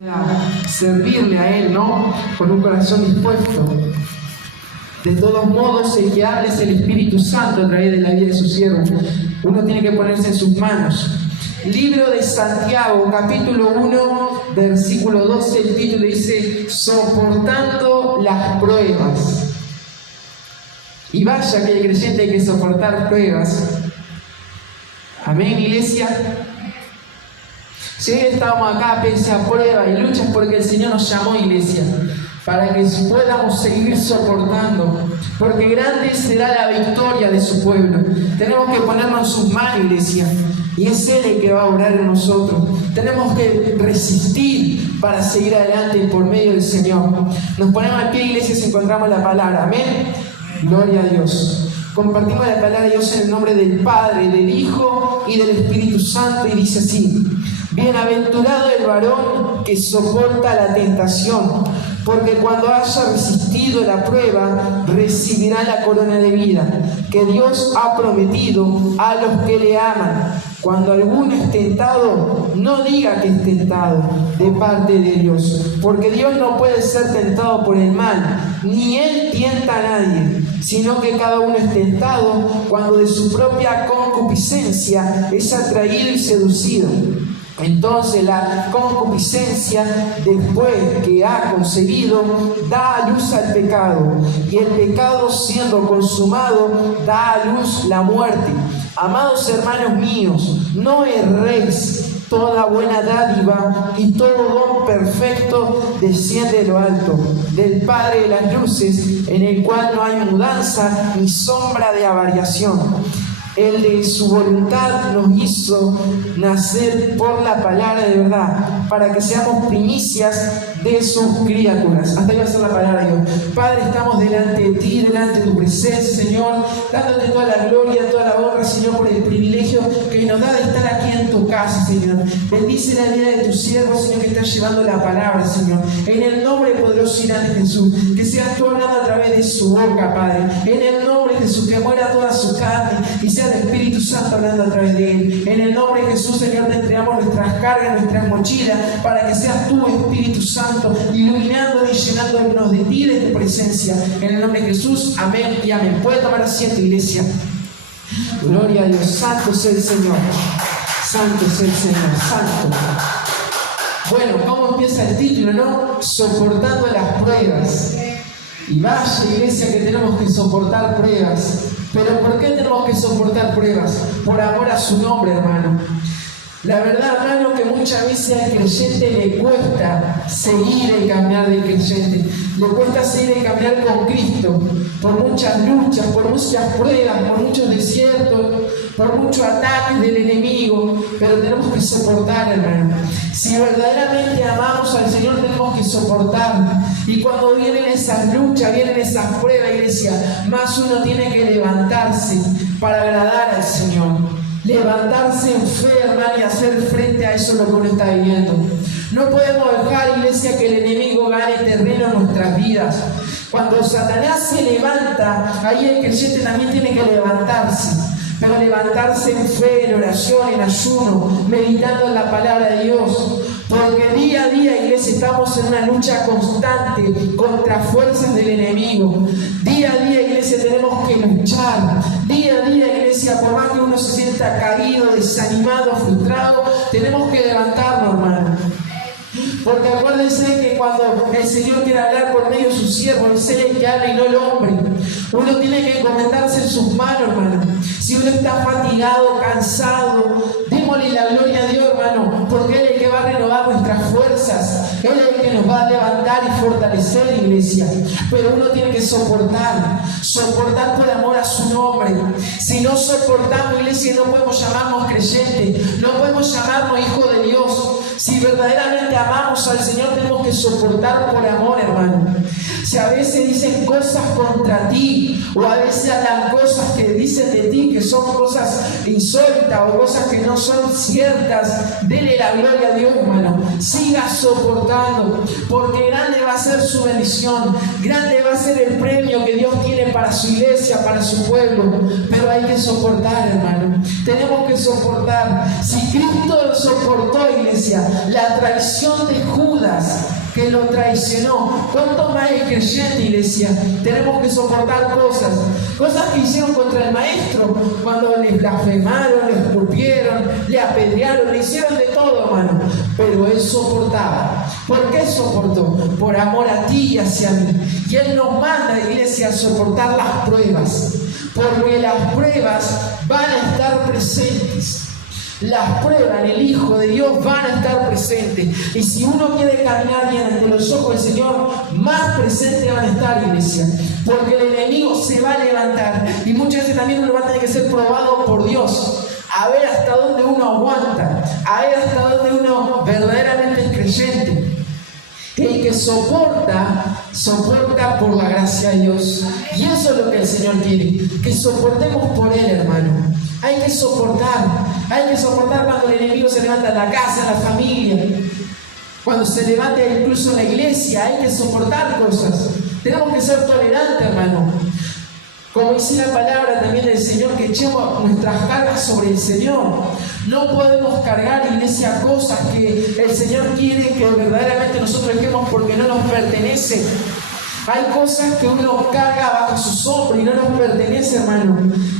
A servirle a Él, ¿no? Con un corazón dispuesto. De todos modos, el que habla es el Espíritu Santo a través de la vida de sus siervos. Uno tiene que ponerse en sus manos. Libro de Santiago, capítulo 1, versículo 12, el título dice: soportando las pruebas. Y vaya que el creyente hay que soportar pruebas. Amén, iglesia. Si hoy estamos acá pese a pruebas y luchas, porque el Señor nos llamó, iglesia, para que podamos seguir soportando, porque grande será la victoria de su pueblo. Tenemos que ponernos en sus manos, iglesia, y es Él el que va a orar en nosotros. Tenemos que resistir para seguir adelante por medio del Señor. Nos ponemos de pie, iglesia, si encontramos la palabra. Amén. Gloria a Dios. Compartimos la palabra de Dios en el nombre del Padre, del Hijo y del Espíritu Santo, y dice así: bienaventurado el varón que soporta la tentación, porque cuando haya resistido la prueba, recibirá la corona de vida que Dios ha prometido a los que le aman. Cuando alguno es tentado, no diga que es tentado de parte de Dios, porque Dios no puede ser tentado por el mal, ni Él tienta a nadie, sino que cada uno es tentado cuando de su propia concupiscencia es atraído y seducido. Entonces la concupiscencia, después que ha concebido, da a luz al pecado, y el pecado, siendo consumado, da a luz la muerte. Amados hermanos míos, no erréis. Toda buena dádiva y todo don perfecto desciende de lo alto, del Padre de las luces, en el cual no hay mudanza ni sombra de variación. Él de su voluntad nos hizo nacer por la palabra de verdad, para que seamos primicias de sus criaturas. Hasta ahí va a ser la palabra de Dios. Padre, estamos delante de ti, delante de tu presencia, Señor, dándote toda la gloria, toda la honra, Señor, por el privilegio que nos da de estar aquí en tu casa, Señor. Bendice la vida de tus siervos, Señor, que están llevando la palabra, Señor. En el nombre poderoso y grande de Jesús, que seas tú hablando a través de su boca, Padre. En el nombre de Jesús, que muera toda su carne y sea el Espíritu Santo hablando a través de Él. En el nombre de Jesús, Señor, te entregamos nuestras cargas, nuestras mochilas, para que seas tú, Espíritu Santo, iluminándonos y llenándonos de ti, de tu presencia. En el nombre de Jesús, amén y amén. Puede tomar asiento, iglesia. Gloria a Dios. Santo es el Señor. Santo es el Señor. Santo. Bueno, ¿cómo empieza el título, no? Soportando las pruebas. Y vaya, iglesia, que tenemos que soportar pruebas. Pero ¿por qué tenemos que soportar pruebas? Por amor a su nombre, hermano. La verdad, hermano, que muchas veces al creyente le cuesta seguir y cambiar de creyente. Le cuesta seguir y cambiar con Cristo. Por muchas luchas, por muchas pruebas, por muchos desiertos, por muchos ataques del enemigo. Pero tenemos que soportar, hermano. Si verdaderamente amamos al Señor, tenemos que soportar. Y cuando vienen esas luchas, vienen esas pruebas, iglesia, más uno tiene que levantarse para agradar al Señor. Levantarse en fe, hermano, y hacer frente a eso lo que uno está viviendo. No podemos dejar, iglesia, que el enemigo gane terreno en nuestras vidas. Cuando Satanás se levanta, ahí el creyente también tiene que levantarse. Pero levantarse en fe, en oración, en ayuno, meditando en la palabra de Dios. Porque día a día, iglesia, estamos en una lucha constante contra fuerzas del enemigo. Día a día, iglesia, tenemos que luchar. Día a día, iglesia, por más que uno se sienta caído, desanimado, frustrado, tenemos que levantarnos, hermano. Porque acuérdense que cuando el Señor quiere hablar por medio de sus siervos, es Él el que habla y no el hombre. Uno tiene que encomendarse en sus manos, hermano. Si uno está fatigado, cansado, démosle la gloria a Dios, hermano, porque Él es el que va a renovar nuestras fuerzas. Él es el que nos va a levantar y fortalecer, iglesia. Pero uno tiene que soportar por amor a su nombre. Si no soportamos, iglesia, no podemos llamarnos creyentes, no podemos llamarnos hijos de Dios. Si verdaderamente amamos al Señor, tenemos que soportar por amor, hermano. Si a veces dicen cosas contra ti, o a veces hablan cosas que dicen de ti que son cosas insólitas o cosas que no son ciertas, dele la gloria a Dios, hermano. Siga soportando, porque grande va a ser su bendición, grande va a ser el premio que Dios tiene para su iglesia, para su pueblo. Pero hay que soportar, hermano. Tenemos que soportar. Si Cristo soportó, iglesia, La traición de Judas, que lo traicionó. ¿Cuánto más el creyente, iglesia? Tenemos que soportar cosas que hicieron contra el maestro, cuando le blasfemaron, le escupieron, le apedrearon, le hicieron de todo, hermano. Pero él soportaba. ¿Por qué soportó? Por amor a ti y hacia mí. Y él nos manda, iglesia, a soportar las pruebas, porque las pruebas van a estar presentes. Las pruebas en el Hijo de Dios van a estar presentes. Y si uno quiere caminar bien ante los ojos del Señor, más presentes van a estar, iglesia. Porque el enemigo se va a levantar. Y muchas veces también uno va a tener que ser probado por Dios. A ver hasta dónde uno aguanta. A ver hasta dónde uno verdaderamente es creyente. El que soporta por la gracia de Dios. Y eso es lo que el Señor quiere. Que soportemos por Él, hermano. Hay que soportar cuando el enemigo se levanta en la casa, en la familia, cuando se levanta incluso en la iglesia. Hay que soportar cosas. Tenemos que ser tolerantes, hermano. Como dice la palabra también del Señor, que echemos nuestras cargas sobre el Señor. No podemos cargar, iglesia, cosas que el Señor quiere que verdaderamente nosotros dejemos porque no nos pertenecen. Hay cosas que uno carga bajo sus hombros y no nos pertenece, hermano.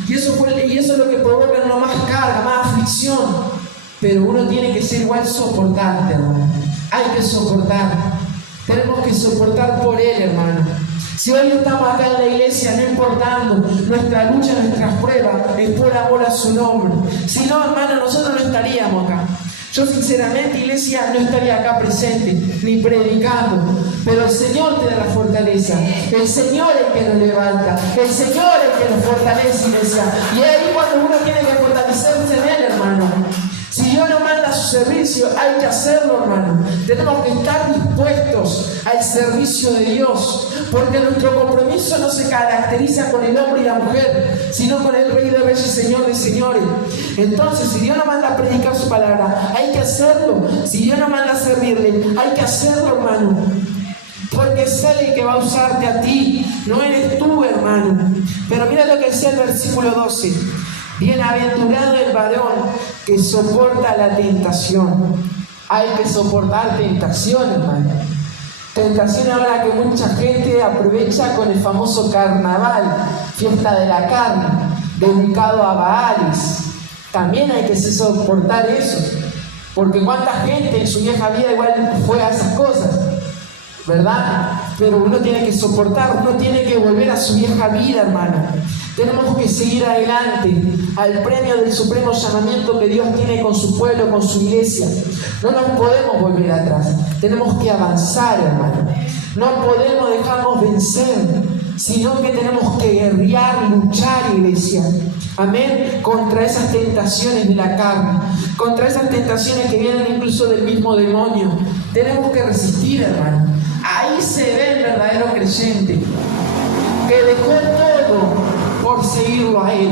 Y eso es lo que provoca no más carga, más aflicción. Pero uno tiene que ser igual soportante, hermano. Hay que soportar. Tenemos que soportar por Él, hermano. Si hoy estamos acá en la iglesia, no importando nuestra lucha, nuestras pruebas, es por amor a su nombre. Si no, hermano, nosotros no estaríamos acá. Yo sinceramente, iglesia, no estaría acá presente, ni predicando. Pero el Señor te da la fortaleza. El Señor es el que nos levanta. El Señor es el que nos fortalece, iglesia. Y ahí cuando uno tiene que fortalecerse en Él, hermano. Si Dios nos manda a su servicio, hay que hacerlo, hermano. Tenemos que estar dispuestos al servicio de Dios. Porque nuestro compromiso no se caracteriza con el hombre y la mujer, sino con el Rey de Reyes y Señor de Señores. Entonces, si Dios nos manda a predicar su palabra, hay que hacerlo. Si Dios nos manda a servirle, hay que hacerlo, hermano. Porque es Él el que va a usarte a ti, no eres tú, hermano. Pero mira lo que dice el versículo 12. Bienaventurado el varón que soporta la tentación. Hay que soportar tentación, hermano. Tentación ahora que mucha gente aprovecha con el famoso carnaval, fiesta de la carne, dedicado a Baales. También hay que soportar eso. Porque cuánta gente en su vieja vida igual fue a esas cosas, ¿verdad? Pero uno tiene que soportar, uno tiene que volver a su vieja vida, hermano. Tenemos que seguir adelante al premio del supremo llamamiento que Dios tiene con su pueblo, con su iglesia. No nos podemos volver atrás, tenemos que avanzar, hermano. No podemos dejarnos vencer, sino que tenemos que guerrear, luchar, iglesia. Amén. Contra esas tentaciones de la carne, contra esas tentaciones que vienen incluso del mismo demonio. Tenemos que resistir, hermano. Ahí se ve el verdadero creyente, que dejó todo por seguirlo a Él.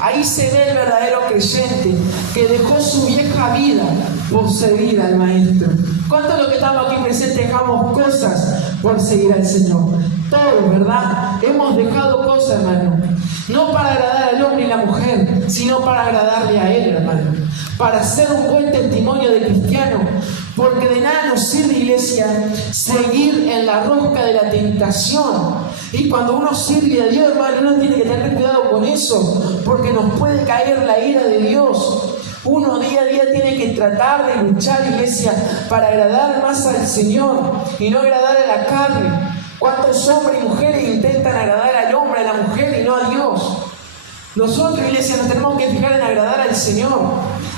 Ahí se ve el verdadero creyente, que dejó su vieja vida por seguir al Maestro. ¿Cuántos de los que estamos aquí presentes dejamos cosas por seguir al Señor? Todos, ¿verdad? Hemos dejado cosas, hermano. No para agradar al hombre y la mujer, sino para agradarle a Él, hermano. Para ser un buen testimonio de cristiano. Porque de nada nos sirve, iglesia, seguir en la rosca de la tentación. Y cuando uno sirve a Dios, hermano, uno tiene que tener cuidado con eso, porque nos puede caer la ira de Dios. Uno día a día tiene que tratar de luchar, iglesia, para agradar más al Señor y no agradar a la carne. ¿Cuántos hombres y mujeres intentan agradar al hombre, a la mujer y no a Dios? Nosotros, iglesia, nos tenemos que fijar en agradar al Señor.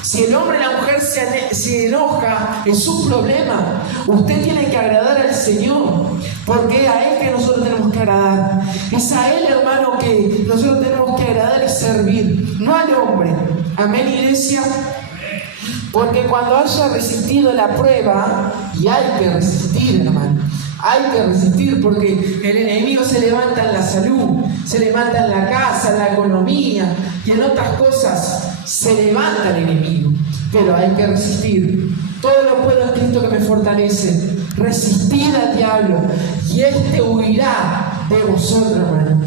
Si el hombre y la mujer se enoja, es su problema. Usted tiene que agradar al Señor, porque es a Él que nosotros tenemos que agradar. Es a Él, hermano, que nosotros tenemos que agradar y servir, no al hombre. Amén, iglesia. Porque cuando haya resistido la prueba, y hay que resistir, hermano. Hay que resistir porque el enemigo se levanta en la salud, se levanta en la casa, en la economía y en otras cosas se levanta el enemigo. Pero hay que resistir. Todo lo puedo en Cristo que me fortalece. Resistid al diablo y éste huirá de vosotros, hermano.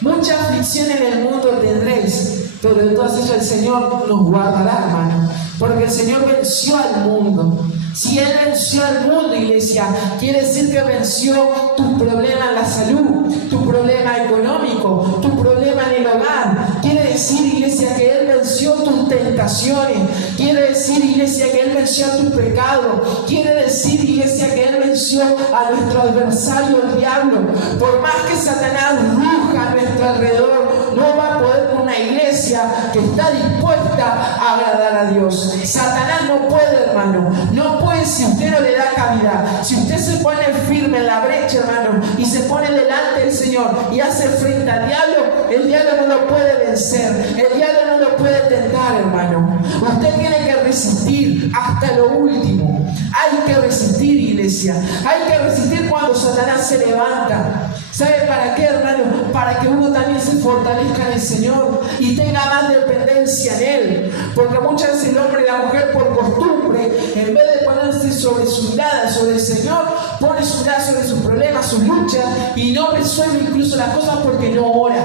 Mucha aflicción en el mundo tendréis, pero de todas ellas el Señor nos guardará, hermano. Porque el Señor venció al mundo. Si Él venció al mundo, iglesia, quiere decir que venció tu problema en la salud, tu problema económico, tu problema en el hogar. Quiere decir, iglesia, que Él venció tus tentaciones. Quiere decir, iglesia, que Él venció tu pecado. Quiere decir, iglesia, que Él venció a nuestro adversario, el diablo. Por más que Satanás ruja a nuestro alrededor, no va a poder con una iglesia que está dispuesta a agradar a Dios. Satanás no puede, hermano. No puede si usted no le da cabida. Si usted se pone firme en la brecha, hermano, y se pone delante del Señor y hace frente al diablo, el diablo no lo puede vencer. El diablo no lo puede tentar, hermano. Usted tiene que resistir hasta lo último. Hay que resistir, iglesia. Hay que resistir cuando Satanás se levanta. ¿Sabe para qué, hermano? Para que uno también se fortalezca en el Señor y tenga más dependencia en Él. Porque muchas veces el hombre y la mujer, por costumbre, en vez de ponerse sobre su mirada, sobre el Señor, pone su mirada sobre sus problemas, sus luchas, y no resuelve incluso las cosas porque no ora,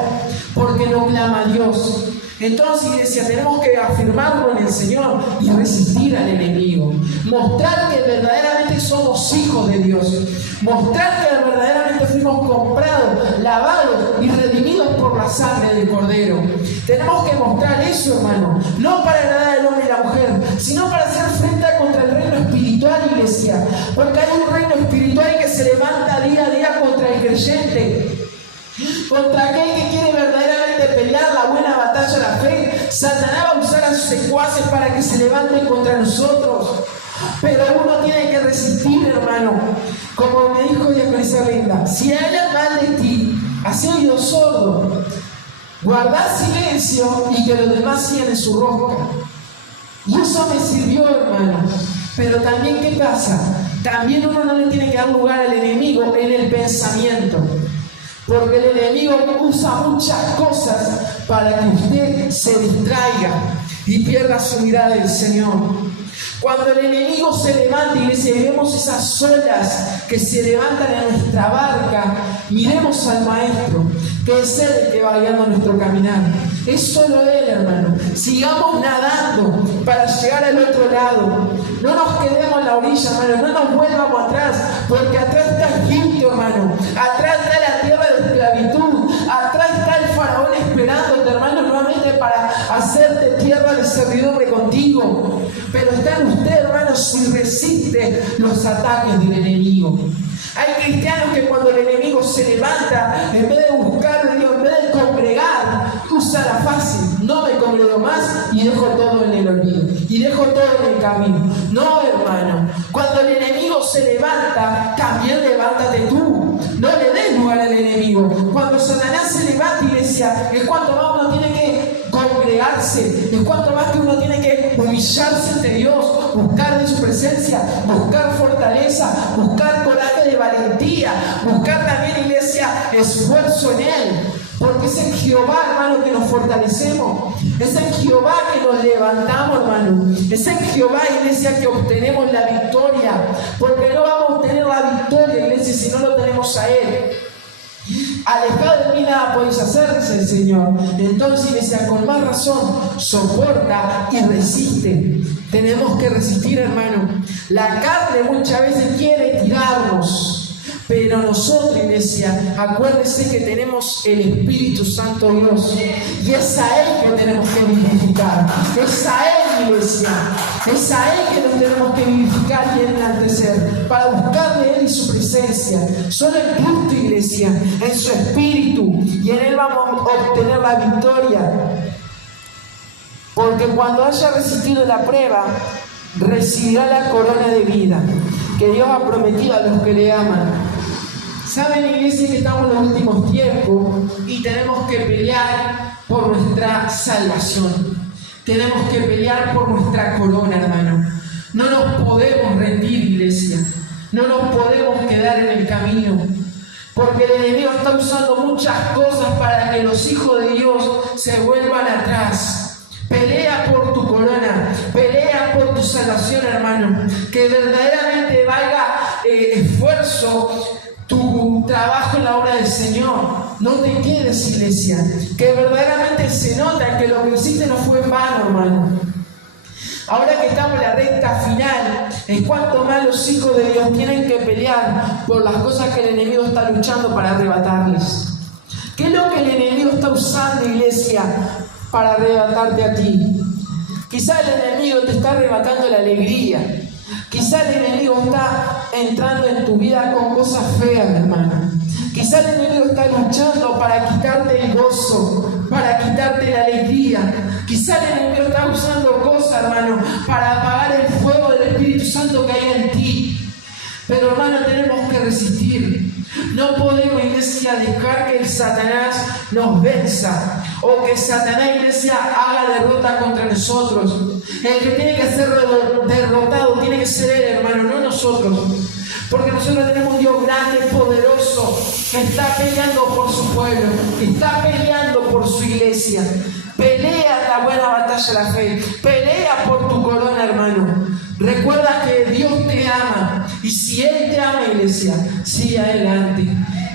porque no clama a Dios. Entonces, iglesia, tenemos que afirmarlo en el Señor y resistir al enemigo. Mostrar que verdaderamente somos hijos de Dios. Mostrar que verdaderamente fuimos comprados, lavados y redimidos por la sangre del Cordero. Tenemos que mostrar eso, hermano. No para agradar al hombre y la mujer, sino para hacer frente contra el reino espiritual, iglesia. Porque hay un reino espiritual que se levanta día a día contra el creyente. Contra aquel que quiere verdaderamente pelear la buena batalla de la fe. Satanás va a usar a sus secuaces para que se levanten contra nosotros. Pero uno tiene que resistir, hermano. Como me dijo Diaconisa Linda, si hablan mal de ti, has oído sordo, guardad silencio y que los demás sigan en su rosca. Y eso me sirvió, hermano. Pero también, ¿qué pasa? También uno no le tiene que dar lugar al enemigo en el pensamiento. Porque el enemigo usa muchas cosas para que usted se distraiga y pierda su mirada del Señor. Cuando el enemigo se levanta, iglesia, y vemos esas olas que se levantan en nuestra barca, miremos al Maestro, que es Él el que va guiando nuestro caminar. Es solo Él, hermano. Sigamos nadando para llegar al otro lado. No nos quedemos en la orilla, hermano. No nos vuelvamos atrás, porque atrás está Egipto, hermano. Atrás está la tierra de esclavitud. Atrás está el faraón esperándote, hermano, nuevamente para hacerte tierra de servidumbre contigo. Pero está en usted, hermano, si resiste los ataques del enemigo. Hay cristianos que cuando el enemigo se levanta, en vez de buscar a Dios, en vez de congregar, usa la fácil. No me congrego más y dejo todo en el olvido. Y dejo todo en el camino. No, hermano. Cuando el enemigo se levanta, también levántate tú. No le des lugar al enemigo. Cuando Satanás se levanta, iglesia, es cuanto más uno tiene que congregarse, es cuanto más que uno tiene que humillarse ante Dios, buscar de su presencia, buscar fortaleza, buscar coraje de valentía, buscar también, iglesia, esfuerzo en Él. Porque es en Jehová, hermano, que nos fortalecemos. Es en Jehová que nos levantamos, hermano. Es en Jehová, iglesia, que obtenemos la victoria. Porque no vamos a obtener la victoria, iglesia, si no lo tenemos a Él. Alejado de mí nada podéis hacer, dice el Señor. Entonces, iglesia, con más razón, soporta y resiste. Tenemos que resistir, hermano. La carne muchas veces quiere tirarnos. Pero nosotros, iglesia, acuérdense que tenemos el Espíritu Santo Dios. Y es a Él que tenemos que vivificar. Es a Él, iglesia. Es a Él que nos tenemos que vivificar y enaltecer. Para buscar de Él y su presencia. Solo en Cristo, iglesia. En su Espíritu. Y en Él vamos a obtener la victoria. Porque cuando haya resistido la prueba, recibirá la corona de vida que Dios ha prometido a los que le aman. Saben, iglesia, que estamos en los últimos tiempos y tenemos que pelear por nuestra salvación. Tenemos que pelear por nuestra corona, hermano. No nos podemos rendir, iglesia. No nos podemos quedar en el camino. Porque el enemigo está usando muchas cosas para que los hijos de Dios se vuelvan atrás. Pelea por tu corona, pelea por tu salvación, hermano. Que verdaderamente valga esfuerzo tu trabajo en la obra del Señor. No te quedes, iglesia. Que verdaderamente se nota que lo que hiciste no fue en vano, hermano. Ahora que estamos en la recta final, es cuanto más los hijos de Dios tienen que pelear por las cosas que el enemigo está luchando para arrebatarles. ¿Qué es lo que el enemigo está usando, iglesia, para arrebatarte a ti? Quizá el enemigo te está arrebatando la alegría. Quizá el enemigo está entrando en tu vida con cosas feas, hermano. Quizá el enemigo está luchando para quitarte el gozo, para quitarte la alegría. Quizá el enemigo está usando cosas, hermano, para apagar el fuego del Espíritu Santo que hay en ti. Pero, hermano, tenemos que resistir. No podemos, iglesia, dejar que el Satanás nos venza o que Satanás, iglesia, haga derrota contra nosotros. El que tiene que ser derrotado tiene que ser Él, hermano, no nosotros. Porque nosotros tenemos un Dios grande, poderoso, que está peleando por su pueblo, que está peleando por su iglesia. Pelea la buena batalla de la fe. Pelea por tu corona, hermano. Recuerda que Dios te ama. Y si Él te ama, iglesia, sigue adelante.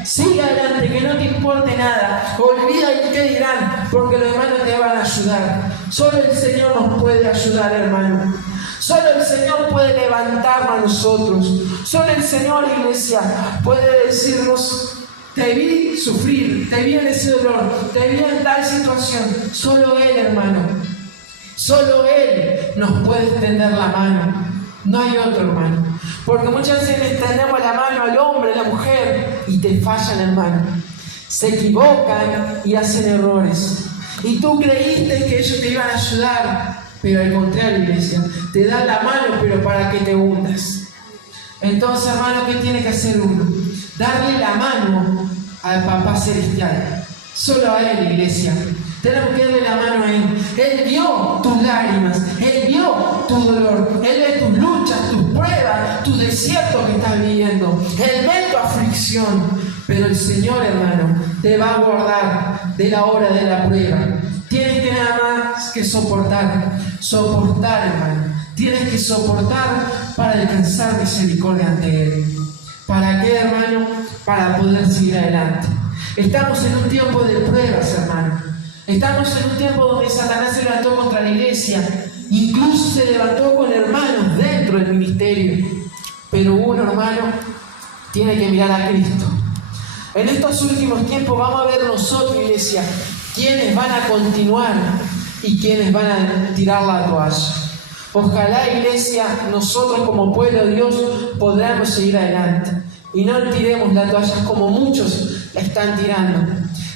Sigue adelante, que no te importe nada. Olvida el qué dirán, porque los hermanos te van a ayudar. Solo el Señor nos puede ayudar, hermano. Solo el Señor puede levantarnos a nosotros. Solo el Señor, iglesia, puede decirnos: te vi sufrir, te vi en ese dolor, te vi en tal situación. Solo Él, hermano. Solo Él nos puede extender la mano. No hay otro, hermano. Porque muchas veces le extendemos la mano al hombre, a la mujer, y te fallan, hermano. Se equivocan y hacen errores. Y tú creíste que ellos te iban a ayudar, pero al contrario, iglesia, te dan la mano, pero para que te hundas. Entonces, hermano, ¿qué tiene que hacer uno? Darle la mano al Papá Celestial. Solo a Él, iglesia. Tenemos que darle la mano a Él. Él vio tus lágrimas, Él vio tu dolor, Él ve tus luchas, tus pruebas, tu desierto que estás viviendo, Él ve tu aflicción. Pero el Señor, hermano, te va a guardar de la hora de la prueba. Tienes que nada más que soportar, hermano. Tienes que soportar para alcanzar misericordia ante Él. ¿Para qué, hermano? Para poder seguir adelante. Estamos en un tiempo de pruebas, hermano. Estamos en un tiempo donde Satanás se levantó contra la iglesia. Incluso se levantó con hermanos dentro del ministerio. Pero uno, hermano, tiene que mirar a Cristo. En estos últimos tiempos vamos a ver nosotros, iglesia, quiénes van a continuar y quiénes van a tirar la toalla. Ojalá, iglesia, nosotros como pueblo de Dios podamos seguir adelante y no tiremos la toalla como muchos la están tirando.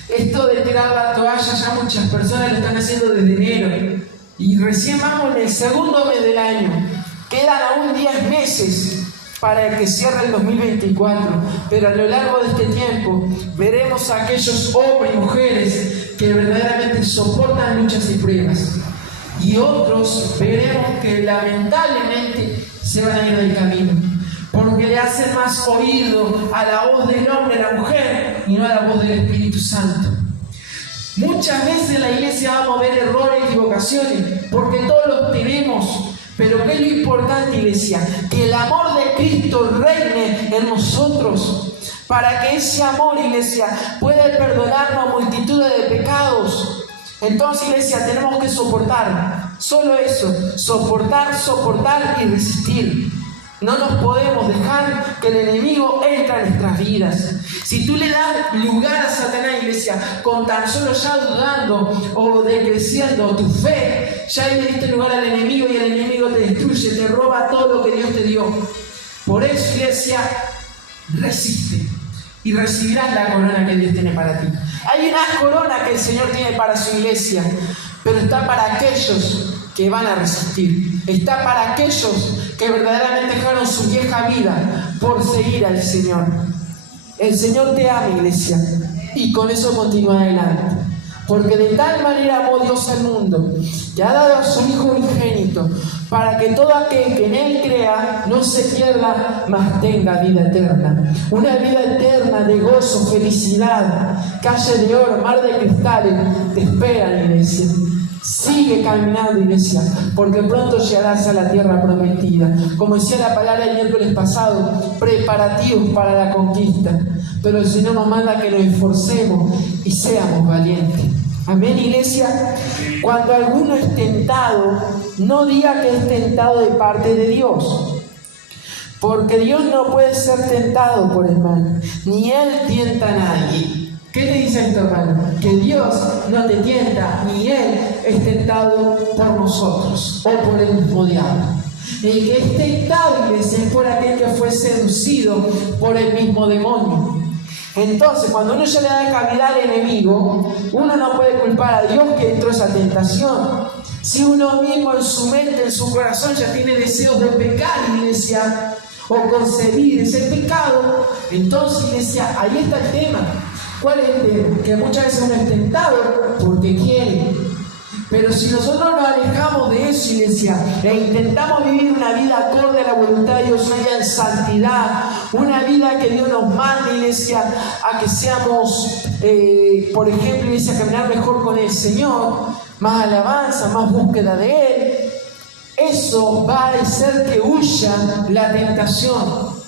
Esto de tirar la toalla ya muchas personas lo están haciendo desde enero y recién vamos en el segundo mes del año. Quedan aún 10 meses para que cierre el 2024, pero a lo largo de este tiempo veremos a aquellos hombres y mujeres que verdaderamente soportan luchas y pruebas, y otros veremos que lamentablemente se van a ir del camino, porque le hacen más oído a la voz del hombre, a la mujer, y no a la voz del Espíritu Santo. Muchas veces en la iglesia vamos a ver errores, equivocaciones, porque todos los tenemos. Pero ¿qué es lo importante, iglesia? Que el amor de Cristo reine en nosotros, para que ese amor, iglesia, pueda perdonarnos multitudes de pecados. Entonces, iglesia, tenemos que soportar. Solo eso, soportar y resistir. No nos podemos dejar que el enemigo entre en nuestras vidas. Si tú le das lugar a Satanás, iglesia, con tan solo ya dudando o decreciendo tu fe, ya le diste lugar al enemigo y el enemigo te destruye, te roba todo lo que Dios te dio. Por eso, iglesia, resiste y recibirás la corona que Dios tiene para ti. Hay una corona que el Señor tiene para su iglesia, pero está para aquellos que van a resistir. Está para aquellos que verdaderamente dejaron su vieja vida por seguir al Señor. El Señor te ama, iglesia, y con eso continúa adelante. Porque de tal manera amó Dios al mundo, que ha dado a su Hijo unigénito, para que todo aquel que en Él crea no se pierda, mas tenga vida eterna. Una vida eterna de gozo, felicidad, calle de oro, mar de cristales, te esperan, iglesia. Sigue caminando, iglesia, porque pronto llegarás a la tierra prometida. Como decía la palabra el miércoles pasado, preparativos para la conquista. Pero el Señor nos manda que nos esforcemos y seamos valientes. Amén, iglesia. Cuando alguno es tentado, no diga que es tentado de parte de Dios. Porque Dios no puede ser tentado por el mal, ni Él tienta a nadie. ¿Qué te dice esto, hermano? Que Dios no te tienta, ni Él es tentado por nosotros o por el mismo diablo. El que es tentado, iglesia, es por aquel que fue seducido por el mismo demonio. Entonces, cuando uno ya le da cavidad al enemigo, uno no puede culpar a Dios que entró esa tentación. Si uno mismo en su mente, en su corazón ya tiene deseos de pecar, iglesia, o concebir ese pecado, entonces, iglesia, ahí está el tema. ¿Cuál es el tema? Que muchas veces uno es tentado porque quiere. Pero si nosotros nos alejamos de eso, iglesia, e intentamos vivir una vida acorde a la voluntad de Dios, una vida en santidad, una vida que Dios nos manda, iglesia, a que seamos, por ejemplo, iglesia, caminar mejor con el Señor, más alabanza, más búsqueda de Él, eso va a hacer que huya la tentación.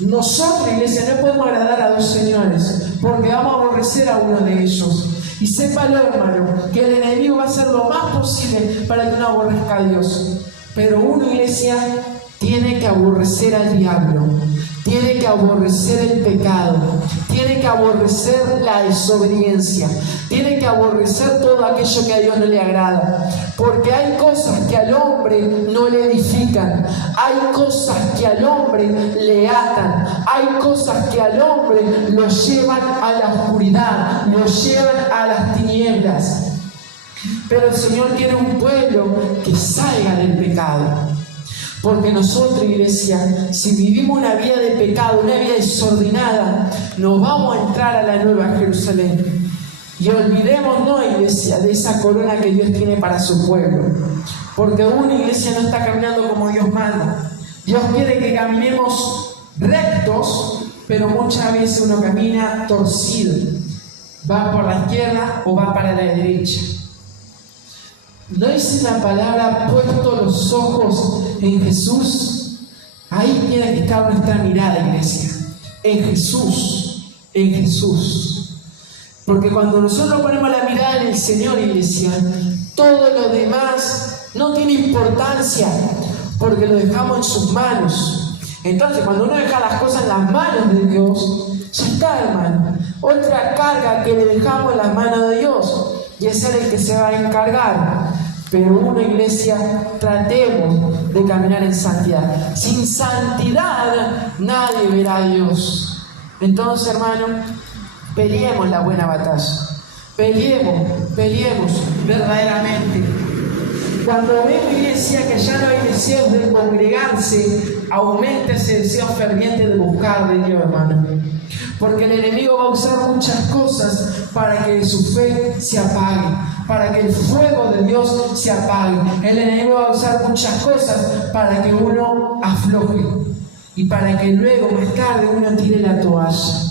Nosotros, iglesia, no podemos agradar a dos señores, porque vamos a aborrecer a uno de ellos. Y sépalo, hermano, que el enemigo va a hacer lo más posible para que uno aborrezca a Dios. Pero uno, iglesia, tiene que aborrecer al diablo, tiene que aborrecer el pecado, tiene que aborrecer la desobediencia, tiene que aborrecer todo aquello que a Dios no le agrada. Porque hay cosas que al hombre no le edifican, hay cosas que al hombre le atan, hay cosas que al hombre lo llevan a la oscuridad, lo llevan a las tinieblas. Pero el Señor quiere un pueblo que salga del pecado. Porque nosotros, iglesia, si vivimos una vida de pecado, una vida desordenada, no vamos a entrar a la nueva Jerusalén. Y olvidémonos, iglesia, de esa corona que Dios tiene para su pueblo. Porque una iglesia no está caminando como Dios manda. Dios quiere que caminemos rectos, pero muchas veces uno camina torcido. Va por la izquierda o va para la derecha. ¿No dice la palabra puesto los ojos en Jesús? Ahí tiene que estar nuestra mirada, iglesia. En Jesús, en Jesús. Porque cuando nosotros ponemos la mirada en el Señor, iglesia, todo lo demás no tiene importancia, porque lo dejamos en sus manos. Entonces, cuando uno deja las cosas en las manos de Dios, ya está, hermano. Otra carga que le dejamos en las manos de Dios, y ese es el que se va a encargar. Pero una iglesia, tratemos de caminar en santidad. Sin santidad nadie verá a Dios. Entonces, hermano, peleemos la buena batalla. Peleemos verdaderamente. Cuando vemos, iglesia, que ya no hay deseos de congregarse, aumenta ese deseo ferviente de buscar de Dios, hermano. Porque el enemigo va a usar muchas cosas para que su fe se apague, para que el fuego de Dios se apague. El enemigo va a usar muchas cosas para que uno afloje y para que luego, más tarde, uno tire la toalla.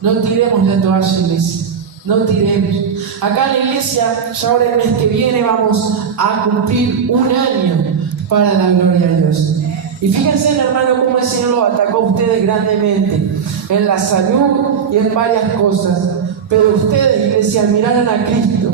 No tiremos la toalla, iglesia. No tiremos. Acá en la iglesia, ya ahora el mes que viene, vamos a cumplir 1 año para la gloria de Dios. Y fíjense, hermano, cómo el Señor los atacó a ustedes grandemente, en la salud y en varias cosas. Pero ustedes, iglesia, miraron a Cristo.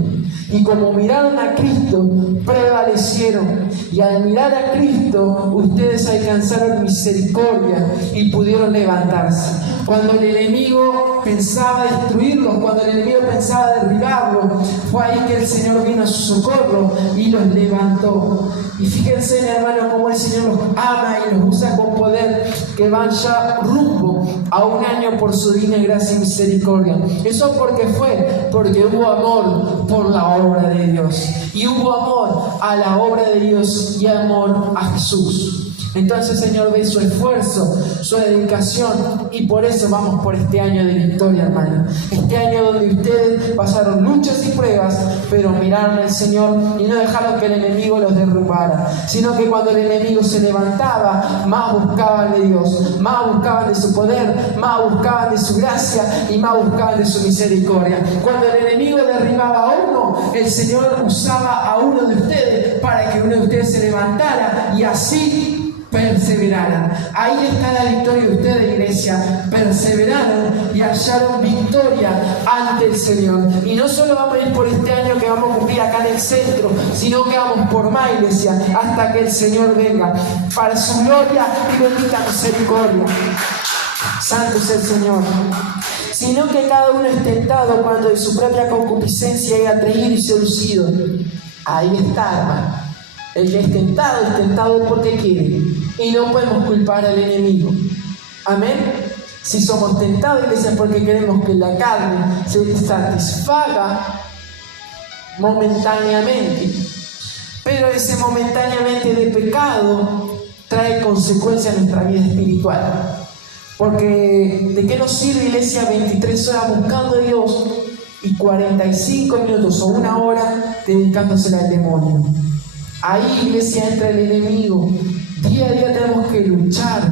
Y como miraron a Cristo, prevalecieron. Y al mirar a Cristo, ustedes alcanzaron misericordia y pudieron levantarse. Cuando el enemigo pensaba destruirlos, cuando el enemigo pensaba derribarlos, fue ahí que el Señor vino a su socorro y los levantó. Y fíjense, hermano, cómo el Señor los ama y los usa con poder, que van ya rumbo a 1 año por su divina gracia y misericordia. Eso porque hubo amor por la obra de Dios. Y hubo amor a la obra de Dios y amor a Jesús. Entonces, Señor, ve su esfuerzo, su dedicación, y por eso vamos por este año de victoria, hermano. Este año donde ustedes pasaron luchas y pruebas, pero miraron al Señor y no dejaron que el enemigo los derrumbara, sino que cuando el enemigo se levantaba, más buscaban de Dios, más buscaban de su poder, más buscaban de su gracia y más buscaban de su misericordia. Cuando el enemigo derribaba a uno, el Señor usaba a uno de ustedes para que uno de ustedes se levantara, y así perseveraron. Ahí está la victoria de ustedes, iglesia. Perseveraron y hallaron victoria ante el Señor. Y no solo vamos a ir por este año que vamos a cumplir acá en el centro, sino que vamos por más, iglesia, hasta que el Señor venga, para su gloria y bendita misericordia. Santo es el Señor. Sino que cada uno es tentado cuando de su propia concupiscencia es atraído y seducido. Ahí está, hermano. El que es tentado porque quiere. Y no podemos culpar al enemigo. Amén. Si somos tentados, iglesia, porque queremos que la carne se satisfaga momentáneamente. Pero ese momentáneamente de pecado trae consecuencias en nuestra vida espiritual. Porque ¿de qué nos sirve, iglesia, 23 horas buscando a Dios y 45 minutos o una hora dedicándosela al demonio? Ahí, iglesia, entra el enemigo. Día a día tenemos que luchar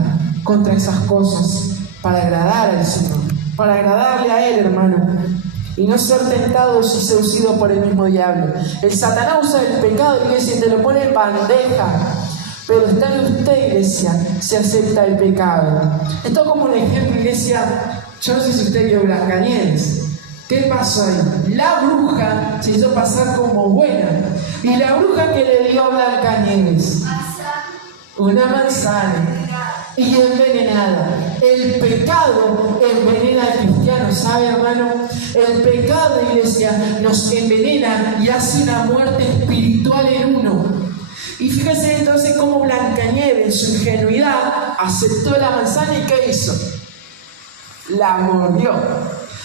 contra esas cosas para agradar al Señor, para agradarle a Él, hermano, y no ser tentados y seducidos por el mismo diablo. El Satanás usa el pecado, iglesia, y te lo pone en bandeja. Pero está en usted, iglesia, si acepta el pecado. Esto como un ejemplo, iglesia. Yo no sé si usted vio Blancanieves. ¿Qué pasó ahí? La bruja se hizo pasar como buena. ¿Y la bruja que le dio a Blancanieves? Una manzana. Y envenenada. El pecado envenena al cristiano, ¿sabe, hermano? El pecado, iglesia, nos envenena y hace una muerte espiritual en uno. Y fíjense entonces cómo Blancanieves, en su ingenuidad, aceptó la manzana y ¿qué hizo? La mordió.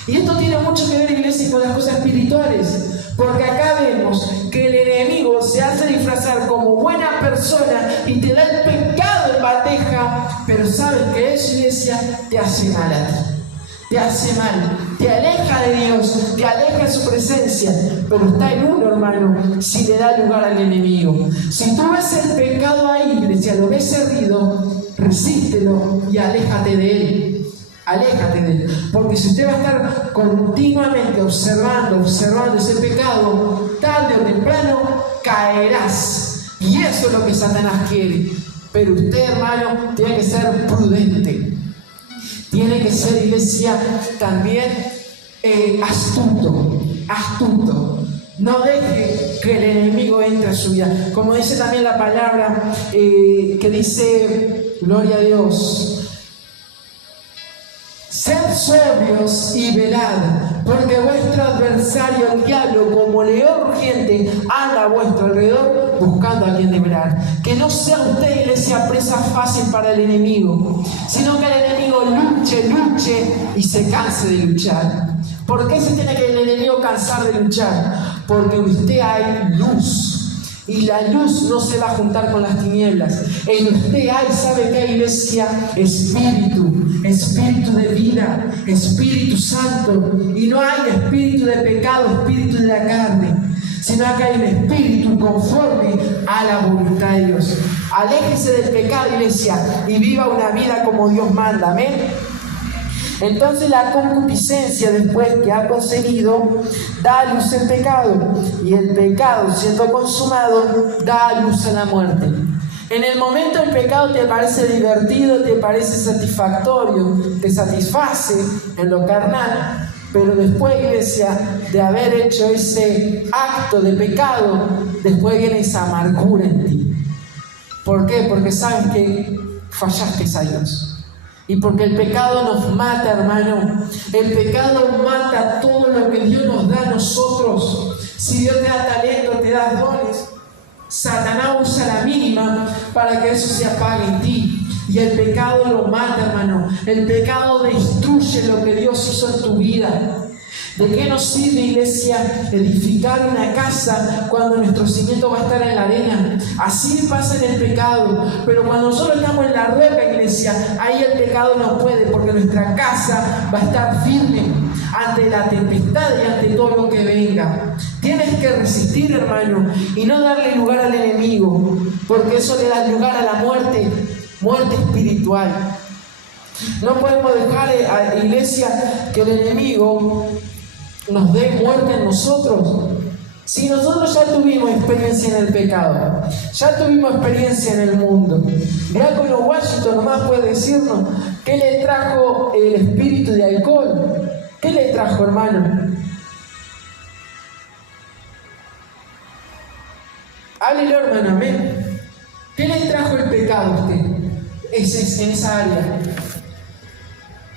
Y esto tiene mucho que ver, iglesia, con las cosas espirituales. Porque acá vemos que el enemigo se hace disfrazar como buena persona y te da el pecado en bandeja, pero sabes que eso, iglesia, te hace mal a ti. Te hace mal, te aleja de Dios, te aleja de su presencia, pero está en uno, hermano, si le da lugar al enemigo. Si tú ves el pecado ahí, iglesia, lo ves herido, resístelo y aléjate de él. Aléjate de él, porque si usted va a estar continuamente observando ese pecado, tarde o temprano caerás. Y eso es lo que Satanás quiere. Pero usted, hermano, tiene que ser prudente. Tiene que ser, iglesia, también astuto. No deje que el enemigo entre a su vida. Como dice también la palabra que dice, gloria a Dios, sed sobrios y velad, porque vuestro adversario, el diablo, como león rugiente, anda a vuestro alrededor buscando a quien devorar. Que no sea usted, iglesia, presa fácil para el enemigo, sino que el enemigo luche y se canse de luchar. ¿Por qué se tiene que el enemigo cansar de luchar? Porque en usted hay luz. Y la luz no se va a juntar con las tinieblas. En usted hay, ¿sabe qué, iglesia? Espíritu de vida, Espíritu Santo. Y no hay espíritu de pecado, espíritu de la carne, sino que hay un espíritu conforme a la voluntad de Dios. Aléjese del pecado, iglesia, y viva una vida como Dios manda. Amén. Entonces la concupiscencia, después que ha concebido, da a luz el pecado, y el pecado, siendo consumado, da a luz a la muerte. En el momento el pecado te parece divertido, te parece satisfactorio, te satisface en lo carnal, pero después, iglesia, de haber hecho ese acto de pecado, después viene esa amargura en ti. ¿Por qué? Porque sabes que fallaste a Dios. Y porque el pecado nos mata, hermano. El pecado mata todo lo que Dios nos da a nosotros. Si Dios te da talento, te da dones, Satanás usa la mínima para que eso se apague en ti. Y el pecado lo mata, hermano. El pecado destruye lo que Dios hizo en tu vida. ¿De qué nos sirve, iglesia, edificar una casa cuando nuestro cimiento va a estar en la arena? Así pasa en el pecado. Pero cuando nosotros estamos en la roca, iglesia, ahí el pecado no puede, porque nuestra casa va a estar firme ante la tempestad y ante todo lo que venga. Tienes que resistir, hermano, y no darle lugar al enemigo, porque eso le da lugar a la muerte espiritual. No podemos dejar, iglesia, que el enemigo nos dé muerte en nosotros. Si nosotros ya tuvimos experiencia en el pecado, ya tuvimos experiencia en el mundo, Diácono Washington nomás puede decirnos qué le trajo el espíritu de alcohol. ¿Qué le trajo, hermano? Háblele, hermano, amén. ¿Qué le trajo el pecado a usted en esa área?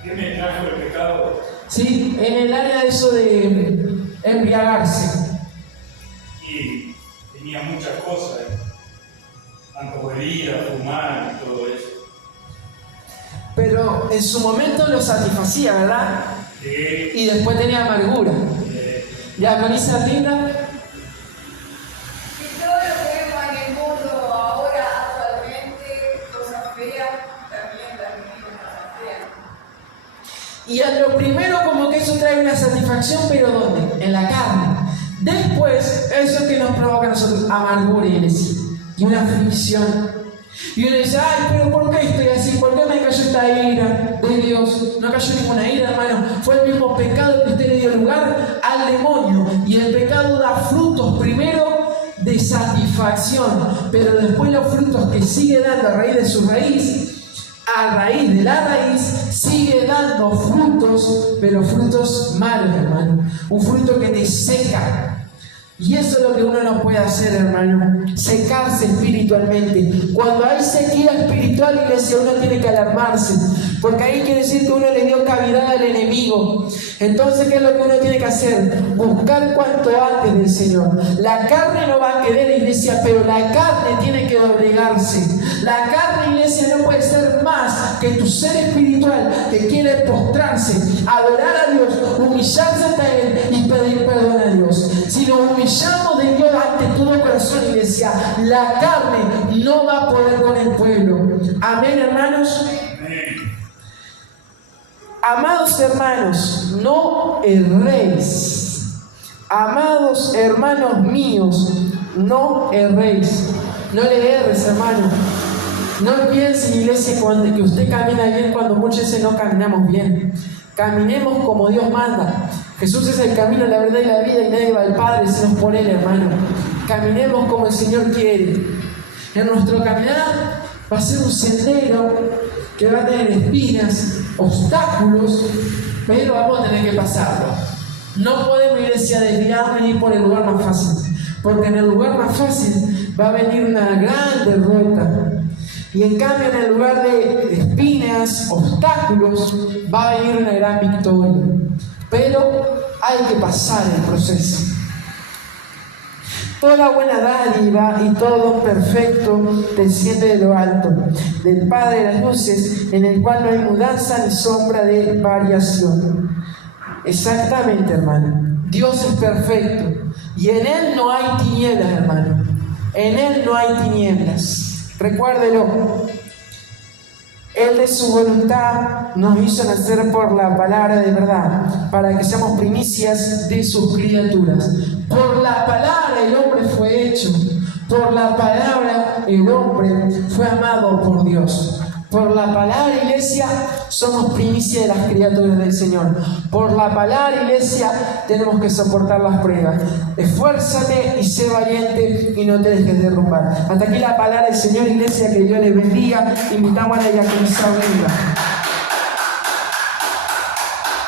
¿Qué me trajo el pecado? Sí, en el área de eso de embriagarse. Y tenía muchas cosas, tanto bebida, fumar y todo eso. Pero en su momento lo satisfacía, ¿verdad? Sí. Y después tenía amargura. ¿Ya con esa linda? Y todo lo que vemos en el mundo ahora, actualmente, cosas feas, también las vivimos cosas feas. Y a lo primero como que eso trae una satisfacción, pero ¿dónde? En la carne. Después, eso es que nos provoca a nosotros amargura, iglesia, y una aflicción. Y uno dice, ay, pero ¿por qué estoy así? ¿Por qué me cayó esta ira de Dios? No cayó ninguna ira, hermano. Fue el mismo pecado que usted le dio lugar al demonio. Y el pecado da frutos primero de satisfacción, pero después los frutos que sigue dando a raíz de su raíz, a raíz de la raíz, sigue dando frutos, pero frutos malos, hermano. Un fruto que te seca. Y eso es lo que uno no puede hacer, hermano, secarse espiritualmente. Cuando hay sequía espiritual, iglesia, uno tiene que alarmarse, porque ahí quiere decir que uno le dio cavidad al enemigo. Entonces, ¿qué es lo que uno tiene que hacer? Buscar cuanto antes del Señor. La carne no va a querer, iglesia, pero la carne tiene que doblegarse. La carne, iglesia, no puede ser más que tu ser espiritual que quiere postrarse, adorar a Dios, humillarse ante Él y pedir perdón a Dios. Si nos humillamos de Dios ante todo corazón, iglesia, la carne no va a poder con el pueblo. Amén, hermanos. Amados hermanos, no erréis. Amados hermanos míos, no erréis. No le erres, hermano. No piense, iglesia, que usted camina bien cuando muchas veces no caminamos bien. Caminemos como Dios manda. Jesús es el camino, la verdad y la vida, y nadie va al Padre sino por Él, hermano. Caminemos como el Señor quiere. En nuestro caminar va a ser un sendero que va a tener espinas, obstáculos, pero vamos a tener que pasarlo. No podemos, iglesia, desviarnos ni ir por el lugar más fácil, porque en el lugar más fácil va a venir una gran derrota. Y en cambio, en el lugar de espinas, obstáculos, va a venir una gran victoria. Pero hay que pasar el proceso. Toda buena dádiva y todo perfecto desciende de lo alto, del Padre de las luces, en el cual no hay mudanza ni sombra de variación. Exactamente, hermano. Dios es perfecto y en Él no hay tinieblas, hermano. En Él no hay tinieblas. Recuérdelo. Él de su voluntad nos hizo nacer por la palabra de verdad, para que seamos primicias de sus criaturas. Por la palabra el hombre fue hecho, por la palabra el hombre fue amado por Dios. Por la palabra, iglesia, somos primicia de las criaturas del Señor. Por la palabra, iglesia, tenemos que soportar las pruebas. Esfuérzate y sé valiente y no te dejes derrumbar. Hasta aquí la palabra del Señor, iglesia, que Dios les bendiga. Invitamos a la diaconisa Olivia.